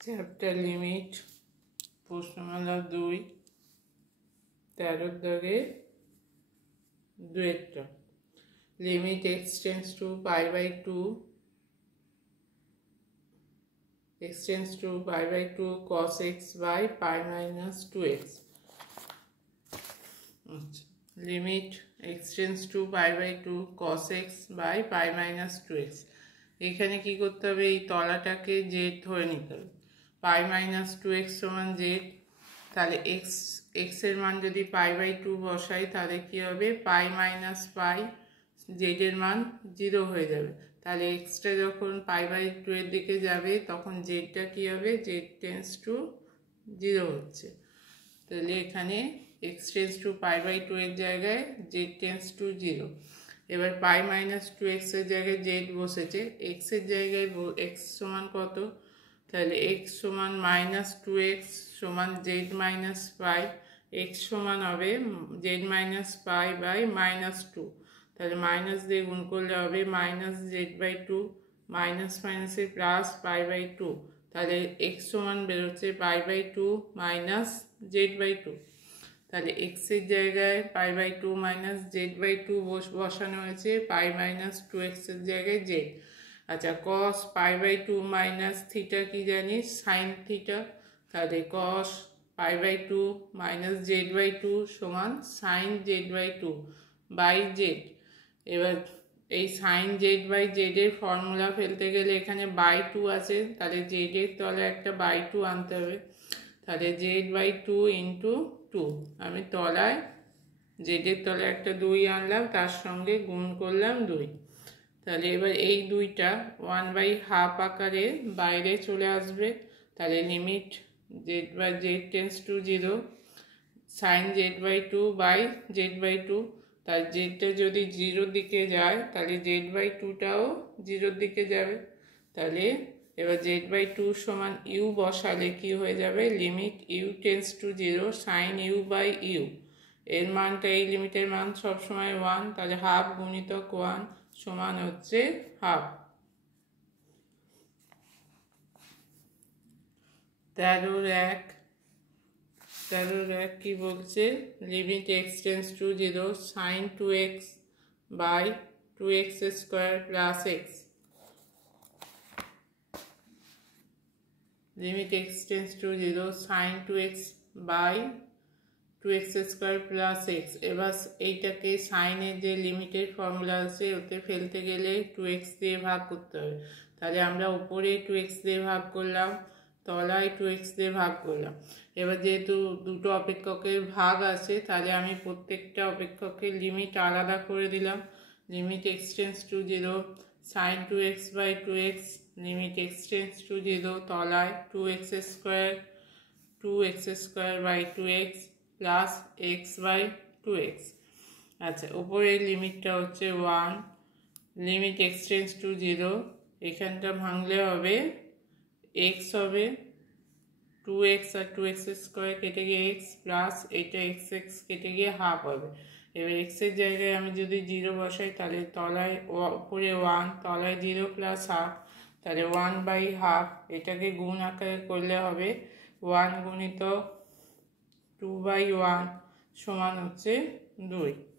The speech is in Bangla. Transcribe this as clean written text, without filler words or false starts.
চ্যাপ্টার লিমিট প্রশ্নমালা 2 13 দাগে দুয়েরটা limit x tends to pi by 2 x tends to pi by 2 cos x by pi minus 2x limit x tends to pi by 2 cos x by pi minus 2x এখানে কি করতে হবে এই তলাটাকে z ধরে নিতে হবে পাই মাইনাস 2x সমান z তাহলে x এর মান যদি পাই বাই 2 বসাই তাহলে কি হবে পাই মাইনাস পাই z এর মান 0 হয়ে যাবে তাহলে x টা যখন পাই বাই 2 এর দিকে যাবে তখন z টা কি হবে z টেন্স টু 0 হচ্ছে তাহলে এখানে x tends to pi by 2 এর জায়গায় z টেন্স টু 0 এবার পাই মাইনাস 2x এর জায়গায় z বসেছে x এর জায়গায় x সমান কত তাহলে x সমান মাইনাস 2x সমান z মাইনাস পাই x সমান হবে z minus pi by minus 2 তাহলে মাইনাস দিয়ে গুণ করলে হবে মাইনাস z বাই 2 মাইনাস মাইনাসে প্লাস পাই বাই 2 তাহলে x সমান বেরোচ্ছে pi by 2 minus z by 2 তাহলে x এর জায়গায় pi by 2 minus z by 2 বসানো হয়েছে পাই মাইনাস 2x এর জায়গায় z আচ্ছা cos pi by 2 minus theta কি জানি সাইন থিটা তাহলে cos pi by 2 minus z by 2 সমান sine z by 2 by z এবার এই সাইন z বাই z এর ফর্মুলা ফেলতে গেলে এখানে বাই 2 আছে তাহলে z এর তলে একটা বাই 2 আনতে হবে তাহলে z বাই 2 ইন্টু 2 আমি তলায় z এর তলে একটা 2 আনলাম তার সঙ্গে গুণ করলাম 2 তাহলে এবার এই 2টা 1/2 আকারে বাইরে চলে আসবে তাহলে limit z by z tends to 0 sine z by 2 by z by 2 তার জেডটা যদি 0 দিকে যায় তাহলে z বাই 2টাও 0 দিকে যাবে তাহলে এবার z বাই 2 সমান u বসালে কি হয়ে যাবে limit u tends to 0 sine u by u এর মানটা এই লিমিটের মান সবসময় 1 তাহলে হাফ গুণিতক 1 সমান হচ্ছে হাফ 13 কি বলছে limit x tends to 0 sine 2x by 2x square plus x limit x tends to 0 sine 2x by 2x square plus x এবার এইটাকে সাইনের যে লিমিটের ফর্মুলা আছে ওতে ফেলতে গেলে 2x দিয়ে ভাগ করতে হবে তাহলে আমরা উপরে 2x দিয়ে ভাগ করলাম তলায় 2x দিয়ে ভাগ করলাম এবার যেহেতু দুটো অপেক্ষকের ভাগ আছে তাহলে আমি প্রত্যেকটা অপেক্ষকের লিমিট আলাদা করে দিলাম limit x tends to 0 sine 2x by 2x limit x tends to 0 তলায় 2x square by 2x plus x by 2x আচ্ছা উপরের লিমিটটা হচ্ছে 1 লিমিট x টেন্স টু 0 এখানটা ভাঙলে হবে x হবে 2x আর 2x স্কোয়ার কেটে গিয়ে x প্লাস এটা x কেটে গিয়ে হাফ হবে এবার x এর জায়গায় আমি যদি 0 বসাই তাহলে তলায় উপরে 1 তলায় 0 প্লাস হাফ তাহলে 1/2 এটাকে গুণ আকারে করলে হবে 1 গুণিতক 2/1 সমান হচ্ছে 2